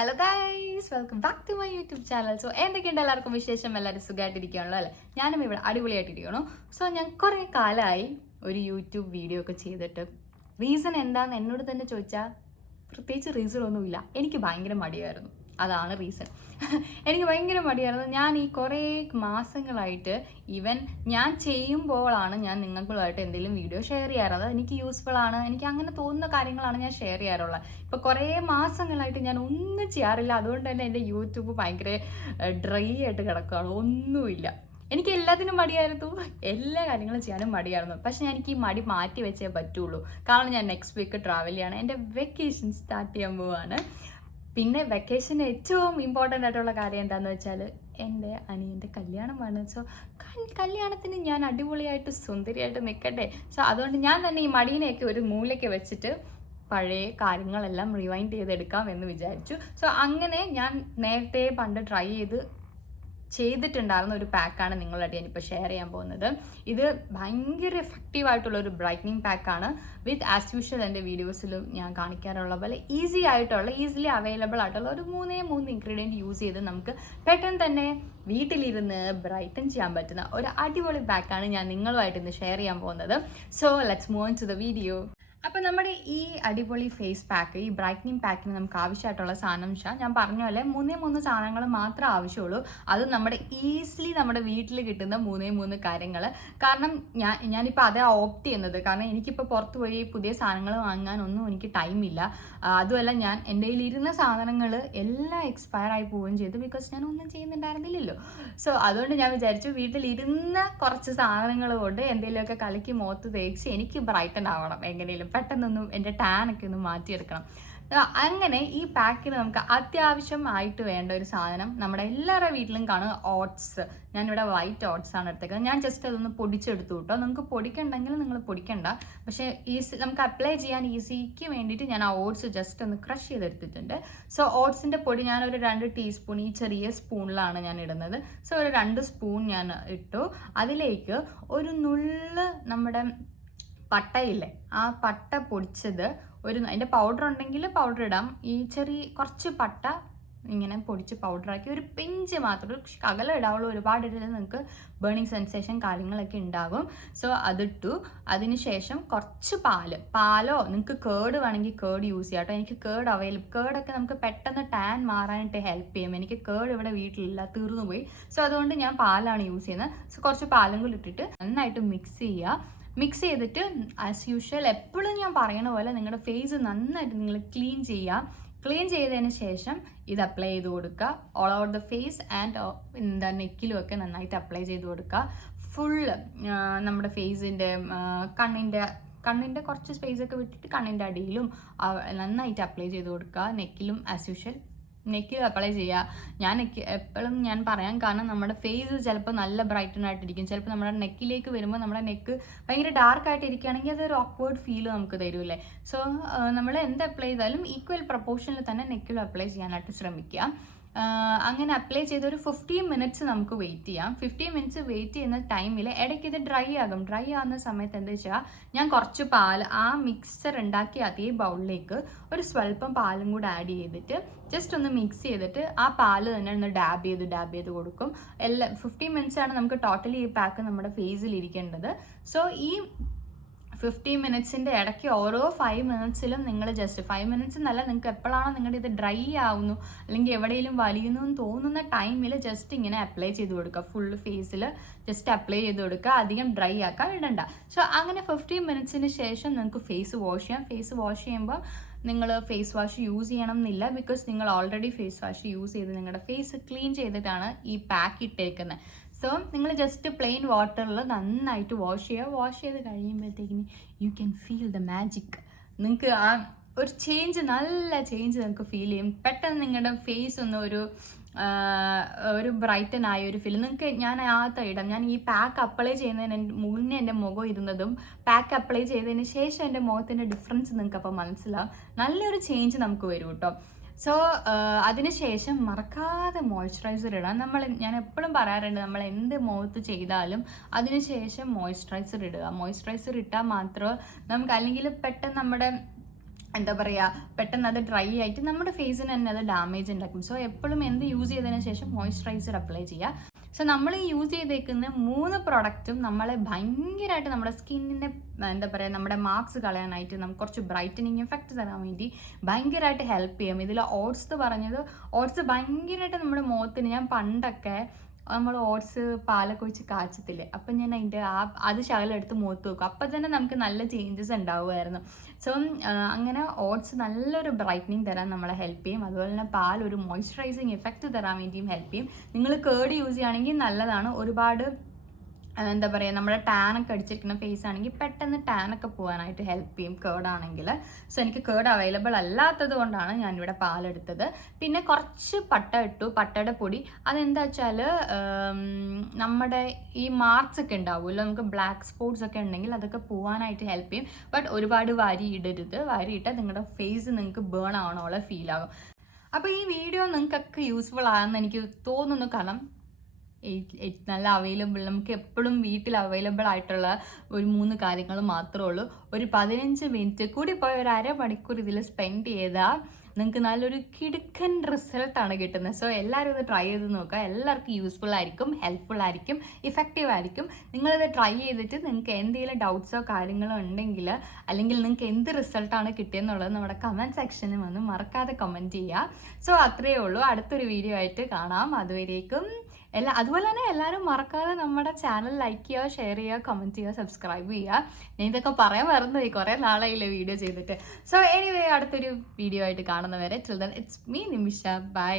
Hello guys, welcome back to my YouTube channel. So എന്തൊക്കെയുണ്ട് എല്ലാവർക്കും വിശേഷം? എല്ലാവരും സുഖമായിട്ടിരിക്കുകയാണല്ലോ അല്ലേ? ഞാനും ഇവിടെ അടിപൊളിയായിട്ടിരിക്കണം. സോ ഞാൻ കുറേ കാലമായി ഒരു യൂട്യൂബ് വീഡിയോ ഒക്കെ ചെയ്തിട്ട്. റീസൺ എന്താണെന്ന് എന്നോട് തന്നെ ചോദിച്ചാൽ പ്രത്യേകിച്ച് റീസൺ ഒന്നുമില്ല. എനിക്ക് ഭയങ്കര മടിയായിരുന്നു. അതാണ് റീസൺ. എനിക്ക് ഭയങ്കര മടിയായിരുന്നു. ഞാൻ ഈ കുറേ മാസങ്ങളായിട്ട് ഈവൻ ഞാൻ ചെയ്യുമ്പോഴാണ് ഞാൻ നിങ്ങളുമായിട്ട് എന്തെങ്കിലും വീഡിയോ ഷെയർ ചെയ്യാറുള്ളത്. എനിക്ക് യൂസ്ഫുൾ ആണ്, എനിക്ക് അങ്ങനെ തോന്നുന്ന കാര്യങ്ങളാണ് ഞാൻ ഷെയർ ചെയ്യാറുള്ളത്. ഇപ്പോൾ കുറേ മാസങ്ങളായിട്ട് ഞാൻ ഒന്നും ചെയ്യാറില്ല. അതുകൊണ്ട് തന്നെ എൻ്റെ യൂട്യൂബ് ഭയങ്കര ഡ്രൈ ആയിട്ട് കിടക്കുകയാണ്. ഒന്നുമില്ല. എനിക്ക് എല്ലാത്തിനും മടിയായിരുന്നു, എല്ലാ കാര്യങ്ങളും ചെയ്യാനും മടിയായിരുന്നു. പക്ഷെ എനിക്ക് ഈ മടി മാറ്റി വെച്ചേ പറ്റുള്ളൂ. കാരണം ഞാൻ നെക്സ്റ്റ് വീക്ക് ട്രാവൽ ചെയ്യാണ്. എൻ്റെ വെക്കേഷൻ സ്റ്റാർട്ട് ചെയ്യാൻ പോവാണ്. പിന്നെ വെക്കേഷന് ഏറ്റവും ഇമ്പോർട്ടൻ്റ് ആയിട്ടുള്ള കാര്യം എന്താണെന്ന് വെച്ചാൽ എൻ്റെ അനിയൻ്റെ കല്യാണമാണ്. സോ കല്യാണത്തിന് ഞാൻ അടിപൊളിയായിട്ട് സുന്ദരിയായിട്ട് നിൽക്കട്ടെ. സോ അതുകൊണ്ട് ഞാൻ തന്നെ ഈ മടീനെയൊക്കെ ഒരു മൂലയ്ക്ക് വെച്ചിട്ട് പഴയ കാര്യങ്ങളെല്ലാം റിവൈൻഡ് ചെയ്തെടുക്കാം എന്ന് വിചാരിച്ചു. സോ അങ്ങനെ ഞാൻ നേരത്തെ പണ്ട് ട്രൈ ചെയ്തിട്ടുണ്ടായിരുന്ന ഒരു പാക്കാണ് നിങ്ങളായിട്ട് ഞാനിപ്പോൾ ഷെയർ ചെയ്യാൻ പോകുന്നത്. ഇത് ഭയങ്കര എഫക്റ്റീവായിട്ടുള്ള ഒരു ബ്രൈറ്റനിങ് പാക്കാണ്. വിത്ത് ആസ് യൂഷ്വൽ എൻ്റെ വീഡിയോസിലും ഞാൻ കാണിക്കാറുള്ള പോലെ ഈസിലി അവൈലബിൾ ആയിട്ടുള്ള ഒരു മൂന്നേ ഇൻഗ്രീഡിയൻറ്റ് യൂസ് ചെയ്ത് നമുക്ക് പെട്ടെന്ന് തന്നെ വീട്ടിലിരുന്ന് ബ്രൈറ്റൻ ചെയ്യാൻ പറ്റുന്ന ഒരു അടിപൊളി പാക്കാണ് ഞാൻ നിങ്ങളുമായിട്ട് ഇന്ന് ഷെയർ ചെയ്യാൻ പോകുന്നത്. So let's move on to the video. അപ്പോൾ നമ്മുടെ ഈ അടിപൊളി ഫേസ് പാക്ക്, ഈ ബ്രൈറ്റനിങ് പാക്കിന് നമുക്ക് ആവശ്യമായിട്ടുള്ള സാധനം ഞാൻ പറഞ്ഞ പോലെ മൂന്ന് സാധനങ്ങൾ മാത്രമേ ആവശ്യമുള്ളൂ. അത് നമ്മുടെ വീട്ടിൽ കിട്ടുന്ന മൂന്ന് കാര്യങ്ങൾ. കാരണം ഞാനിപ്പോൾ അതേ ഓപ്റ്റ് ചെയ്യുന്നത്. കാരണം എനിക്കിപ്പോൾ പുറത്ത് പോയി പുതിയ സാധനങ്ങൾ വാങ്ങാനൊന്നും എനിക്ക് ടൈമില്ല. അതുമല്ല, ഞാൻ എൻ്റെ കയ്യിലിരുന്ന സാധനങ്ങൾ എല്ലാം എക്സ്പയർ ആയി പോവുകയും ചെയ്തു. ബിക്കോസ് ഞാൻ ഒന്നും ചെയ്യുന്നുണ്ടായിരുന്നില്ലല്ലോ. സോ അതുകൊണ്ട് ഞാൻ വിചാരിച്ചു വീട്ടിലിരുന്ന കുറച്ച് സാധനങ്ങൾ കൊണ്ട് എന്തെങ്കിലുമൊക്കെ കലക്കി മുഖത്ത് തേച്ച് എനിക്ക് ബ്രൈറ്റൻ ആവണം, എങ്ങനെയും പെട്ടെന്നൊന്നും എൻ്റെ ടാനൊക്കെ ഒന്ന് മാറ്റിയെടുക്കണം. അങ്ങനെ ഈ പാക്കിന് നമുക്ക് അത്യാവശ്യമായിട്ട് വേണ്ട ഒരു സാധനം നമ്മുടെ എല്ലാവരുടെ വീട്ടിലും കാണും, ഓട്സ്. ഞാനിവിടെ വൈറ്റ് ഓട്സ് ആണ് എടുത്തേക്കുന്നത്. ഞാൻ ജസ്റ്റ് അതൊന്ന് പൊടിച്ചെടുത്തു കേട്ടോ. നിങ്ങൾക്ക് പൊടിക്കണ്ടെങ്കിൽ നിങ്ങൾ പൊടിക്കണ്ട. പക്ഷേ നമുക്ക് അപ്ലൈ ചെയ്യാൻ ഈസിക്ക് വേണ്ടിയിട്ട് ഞാൻ ആ ഓട്സ് ജസ്റ്റ് ഒന്ന് ക്രഷ് ചെയ്തെടുത്തിട്ടുണ്ട്. സോ ഓട്സിൻ്റെ പൊടി ഞാനൊരു 2 ടീസ്പൂൺ, ഈ ചെറിയ സ്പൂണിലാണ് ഞാൻ ഇടുന്നത്. സോ ഒരു 2 സ്പൂൺ ഞാൻ ഇട്ടു. അതിലേക്ക് ഒരു നുള്ള് നമ്മുടെ പട്ടയില്ലേ, ആ പട്ട പൊടിച്ചത് അതിൻ്റെ പൗഡർ ഉണ്ടെങ്കിൽ പൗഡർ ഇടാം. ഈ കുറച്ച് പട്ട ഇങ്ങനെ പൊടിച്ച് പൗഡറാക്കി ഒരു പിഞ്ച് മാത്രം, ഒരു ശകലം ഇടാവുള്ളൂ, ഒരുപാട് ഇടയിൽ നിങ്ങൾക്ക് ബേണിങ് സെൻസേഷൻ കാര്യങ്ങളൊക്കെ ഉണ്ടാകും. സോ അതിട്ടു. അതിനുശേഷം കുറച്ച് പാലോ നിങ്ങൾക്ക് കേർഡ് വേണമെങ്കിൽ കേർഡ് യൂസ് ചെയ്യാം കേട്ടോ. എനിക്ക് കേർഡൊക്കെ നമുക്ക് പെട്ടെന്ന് ടാൻ മാറാനായിട്ട് ഹെൽപ്പ് ചെയ്യും. എനിക്ക് കേർഡ് ഇവിടെ വീട്ടിലില്ല, തീർന്നു പോയി. സോ അതുകൊണ്ട് ഞാൻ പാലാണ് യൂസ് ചെയ്യുന്നത്. സോ കുറച്ച് പാലും കൂടി ഇട്ടിട്ട് നന്നായിട്ട് മിക്സ് ചെയ്തിട്ട് ആസ് യൂഷ്വൽ എപ്പോഴും ഞാൻ പറയണ പോലെ നിങ്ങളുടെ ഫേസ് നന്നായിട്ട് നിങ്ങൾ ക്ലീൻ ചെയ്തതിന് ശേഷം ഇത് അപ്ലൈ ചെയ്ത് കൊടുക്കുക. All over the face and നെക്കിലും ഒക്കെ നന്നായിട്ട് അപ്ലൈ ചെയ്ത് കൊടുക്കുക. ഫുള്ള് നമ്മുടെ ഫേസിൻ്റെ കണ്ണിൻ്റെ കുറച്ച് സ്പേസ് ഒക്കെ വിട്ടിട്ട് കണ്ണിൻ്റെ അടിയിലും നന്നായിട്ട് അപ്ലൈ ചെയ്ത് കൊടുക്കുക. നെക്കിലും ആസ് യൂഷ്വൽ നെക്കിൽ അപ്ലൈ ചെയ്യുക. എപ്പോഴും ഞാൻ പറയാൻ കാരണം നമ്മുടെ ഫേസ് ചിലപ്പോൾ നല്ല ബ്രൈറ്റൻ ആയിട്ടിരിക്കും. ചിലപ്പോൾ നമ്മുടെ നെക്കിലേക്ക് വരുമ്പോൾ നമ്മുടെ നെക്ക് ഭയങ്കര ഡാർക്ക് ആയിട്ട് ഇരിക്കുകയാണെങ്കിൽ അതൊരു ഓക്വേർഡ് ഫീൽ നമുക്ക് തരുമല്ലേ. സോ നമ്മൾ എന്ത് അപ്ലൈ ചെയ്താലും ഈക്വൽ പ്രപ്പോർഷനിൽ തന്നെ നെക്കിലും അപ്ലൈ ചെയ്യാനായിട്ട് ശ്രമിക്കുക. അങ്ങനെ അപ്ലൈ ചെയ്ത് ഒരു 15 മിനിറ്റ്സ് നമുക്ക് വെയിറ്റ് ചെയ്യാം. 15 മിനിറ്റ്സ് വെയിറ്റ് ചെയ്യുന്ന ടൈമിൽ ഇടയ്ക്ക് ഇത് ഡ്രൈ ആകുന്ന സമയത്ത് എന്താ വെച്ചാൽ ഞാൻ കുറച്ച് പാൽ, ആ മിക്സ്ചർ ഉണ്ടാക്കിയ അതേ ബൗളിലേക്ക് ഒരു സ്വല്പം പാലും കൂടെ ആഡ് ചെയ്തിട്ട് ജസ്റ്റ് ഒന്ന് മിക്സ് ചെയ്തിട്ട് ആ പാല് തന്നെ ഒന്ന് ഡാബ് ചെയ്ത് കൊടുക്കും. 15 മിനിറ്റ്സ് ആണ് നമുക്ക് ടോട്ടലി ഈ പാക്ക് നമ്മുടെ ഫേസിൽ ഇരിക്കേണ്ടത്. സോ ഈ 15 മിനിറ്റ്സിൻ്റെ ഇടയ്ക്ക് ഓരോ 5 മിനിറ്റ്സിലും നിങ്ങൾ ജസ്റ്റ് 5 മിനിറ്റ്സ് എന്നല്ല, നിങ്ങൾക്ക് എപ്പോഴാണോ നിങ്ങളുടെ ഇത് ഡ്രൈ ആവുന്നു അല്ലെങ്കിൽ എവിടെയെങ്കിലും വലിയുന്നു എന്ന് തോന്നുന്ന ടൈമിൽ ജസ്റ്റ് ഇങ്ങനെ അപ്ലൈ ചെയ്ത് കൊടുക്കുക. ഫുൾ ഫേസിൽ ജസ്റ്റ് അപ്ലൈ ചെയ്ത് കൊടുക്കുക. അധികം ഡ്രൈ ആക്കാൻ ഇടണ്ട. സോ അങ്ങനെ 15 മിനിറ്റ്സിന് ശേഷം നിങ്ങൾക്ക് ഫേസ് വാഷ് ചെയ്യാം. ഫേസ് വാഷ് ചെയ്യുമ്പോൾ നിങ്ങൾ ഫേസ് വാഷ് യൂസ് ചെയ്യണം എന്നില്ല. ബിക്കോസ് നിങ്ങൾ ഓൾറെഡി ഫേസ് വാഷ് യൂസ് ചെയ്ത് നിങ്ങളുടെ ഫേസ് ക്ലീൻ ചെയ്തിട്ടാണ് ഈ പാക്ക് ഇട്ടേക്കുന്നത്. സോ നിങ്ങൾ ജസ്റ്റ് പ്ലെയിൻ വാട്ടറിൽ നന്നായിട്ട് വാഷ് ചെയ്ത് കഴിയുമ്പോഴത്തേക്കിന് you can feel the magic. നിങ്ങൾക്ക് ആ ഒരു നല്ല ചേഞ്ച് നിങ്ങൾക്ക് ഫീൽ ചെയ്യും. പെട്ടെന്ന് നിങ്ങളുടെ ഫേസ് ഒന്ന് ഒരു ബ്രൈറ്റൻ ആയ ഒരു ഫീൽ ഞാൻ ഞാൻ ഈ പാക്ക് അപ്ലൈ ചെയ്യുന്നതിന് മുന്നേ എൻ്റെ മുഖം ഇരുന്നതും പാക്ക് അപ്ലൈ ചെയ്തതിന് ശേഷം എൻ്റെ മുഖത്തിൻ്റെ ഡിഫറൻസ് നിങ്ങൾക്ക് അപ്പോൾ മനസ്സിലാവും. നല്ലൊരു ചേഞ്ച് നമുക്ക് വരും കേട്ടോ. സോ അതിനുശേഷം മറക്കാതെ മോയ്സ്ചറൈസർ ഇടാം. ഞാൻ എപ്പോഴും പറയാറുണ്ട്, നമ്മൾ എന്ത് മുഖത്ത് ചെയ്താലും അതിനുശേഷം മോയ്സ്ചറൈസർ ഇടുക. മോയ്സ്ചറൈസർ ഇട്ടാൽ മാത്രമേ നമുക്ക്, അല്ലെങ്കിൽ പെട്ടെന്ന് നമ്മുടെ എന്താ പറയുക, പെട്ടെന്ന് അത് ഡ്രൈ ആയിട്ട് നമ്മുടെ ഫേസിന് തന്നെ അത് ഡാമേജ് ഉണ്ടാക്കും. സോ എപ്പോഴും എന്ത് യൂസ് ചെയ്തതിന് ശേഷം മോയ്സ്ചറൈസർ അപ്ലൈ ചെയ്യുക. സോ നമ്മൾ ഈ യൂസ് ചെയ്തേക്കുന്ന 3 പ്രൊഡക്റ്റും നമ്മളെ ഭയങ്കരമായിട്ട് നമ്മുടെ സ്കിന്നിൻ്റെ എന്താ പറയുക, നമ്മുടെ മാർക്സ് കളയാനായിട്ട്, നമുക്ക് കുറച്ച് ബ്രൈറ്റനിങ് എഫക്റ്റ് തരാൻ വേണ്ടി ഭയങ്കരമായിട്ട് ഹെൽപ്പ് ചെയ്യും. ഇതിൽ ഓട്സ് പറഞ്ഞത്, ഓട്സ് ഭയങ്കരമായിട്ട് നമ്മുടെ മുഖത്തിന്, ഞാൻ പണ്ടൊക്കെ നമ്മൾ ഓട്സ് പാലൊക്കെ ഒഴിച്ച് കാച്ചത്തില്ലേ, അപ്പം ഞാൻ അതിൻ്റെ അത് ശകലം എടുത്ത് മുഖത്ത് വെക്കും. അപ്പം തന്നെ നമുക്ക് നല്ല ചേഞ്ചസ് ഉണ്ടാവുമായിരുന്നു. സോ അങ്ങനെ ഓട്സ് നല്ലൊരു ബ്രൈറ്റനിങ് തരാൻ നമ്മളെ ഹെൽപ്പ് ചെയ്യും. അതുപോലെ തന്നെ പാൽ ഒരു മോയ്സ്ചറൈസിങ് എഫക്റ്റ് തരാൻ വേണ്ടിയും ഹെൽപ്പ് ചെയ്യും. നിങ്ങൾ കേർഡ് യൂസ് ചെയ്യുകയാണെങ്കിൽ നല്ലതാണ്. ഒരുപാട് എന്താ പറയുക, നമ്മുടെ ടാനൊക്കെ അടിച്ചിരിക്കുന്ന ഫേസ് ആണെങ്കിൽ പെട്ടെന്ന് ടാനൊക്കെ പോകാനായിട്ട് ഹെൽപ്പ് ചെയ്യും കേർഡാണെങ്കിൽ. സോ എനിക്ക് കേർഡ് അവൈലബിൾ അല്ലാത്തത് കൊണ്ടാണ് ഞാനിവിടെ പാലെടുത്തത്. പിന്നെ കുറച്ച് പട്ട ഇട്ടു, പട്ടയുടെ പൊടി. അതെന്താ വെച്ചാൽ നമ്മുടെ ഈ മാർക്സ് ഒക്കെ ഉണ്ടാവുമല്ലോ, നമുക്ക് ബ്ലാക്ക് സ്പോട്ട്സ് ഒക്കെ ഉണ്ടെങ്കിൽ അതൊക്കെ പോകാനായിട്ട് ഹെൽപ്പ് ചെയ്യും. ബട്ട് ഒരുപാട് വാരി ഇടരുത്. വാരി ഇട്ടാൽ നിങ്ങളുടെ ഫേസ് നിങ്ങൾക്ക് ബേൺ ആവണോളം ഫീൽ ആകും. അപ്പോൾ ഈ വീഡിയോ നിങ്ങൾക്കൊക്കെ യൂസ്ഫുൾ ആണെന്ന് എനിക്ക് തോന്നുന്നു. കാരണം നല്ല അവൈലബിൾ, നമുക്ക് എപ്പോഴും വീട്ടിൽ അവൈലബിൾ ആയിട്ടുള്ള ഒരു 3 കാര്യങ്ങൾ മാത്രമേ ഉള്ളൂ. ഒരു 15 മിനിറ്റ് കൂടി പോയി ഒരു അരമണിക്കൂർ ഇതിൽ സ്പെൻഡ് ചെയ്താൽ നിങ്ങൾക്ക് നല്ലൊരു കിടുക്കൻ റിസൾട്ടാണ് കിട്ടുന്നത്. സോ എല്ലാവരും ഇത് ട്രൈ ചെയ്ത് നോക്കുക. എല്ലാവർക്കും യൂസ്ഫുൾ ആയിരിക്കും, ഹെൽപ്ഫുൾ ആയിരിക്കും, ഇഫക്റ്റീവ് ആയിരിക്കും. നിങ്ങളിത് ട്രൈ ചെയ്തിട്ട് നിങ്ങൾക്ക് എന്തെങ്കിലും ഡൗട്ട്സോ കാര്യങ്ങളോ ഉണ്ടെങ്കിൽ, അല്ലെങ്കിൽ നിങ്ങൾക്ക് എന്ത് റിസൾട്ടാണ് കിട്ടിയെന്നുള്ളത് നമ്മുടെ കമൻറ്റ് സെക്ഷനിൽ വന്ന് മറക്കാതെ കമൻറ്റ് ചെയ്യുക. സോ അത്രയേ ഉള്ളൂ. അടുത്തൊരു വീഡിയോ ആയിട്ട് കാണാം. അതുവരേക്കും അതുപോലെ തന്നെ എല്ലാവരും മറക്കാതെ നമ്മുടെ ചാനൽ ലൈക്ക് ചെയ്യുക, ഷെയർ ചെയ്യുക, കമൻറ്റ് ചെയ്യുക, സബ്സ്ക്രൈബ് ചെയ്യുക. ഞാൻ ഇതൊക്കെ പറയാൻ മറന്നുപോയി, കുറേ നാളായില്ലേ വീഡിയോ ചെയ്തിട്ട്. സോ എനിവേ, അടുത്തൊരു വീഡിയോ ആയിട്ട് കാണുന്നവരെ till then it's me Nimisha. By.